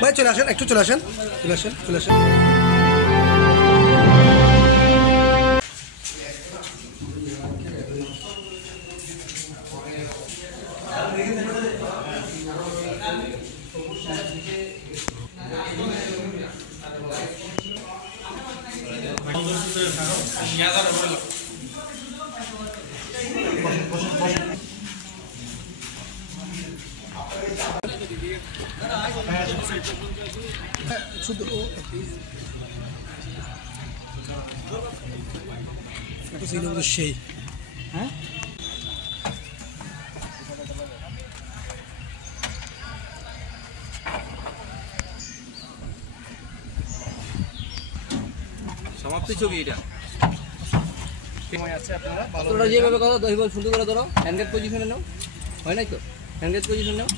ভাই চলে আসেন, একটু চলে আসেন, চলে আসেন, চলে আসেন। শুধু সেই হ্যাঁ সমাপ্তি ছবি এটা আপনারা যেভাবে কথা দইব সুন্দর করে ধরো হ্যান্ডগেট পজিশনে নাও, হয় নাই তো হ্যান্ডগেট পজিশনে নাও।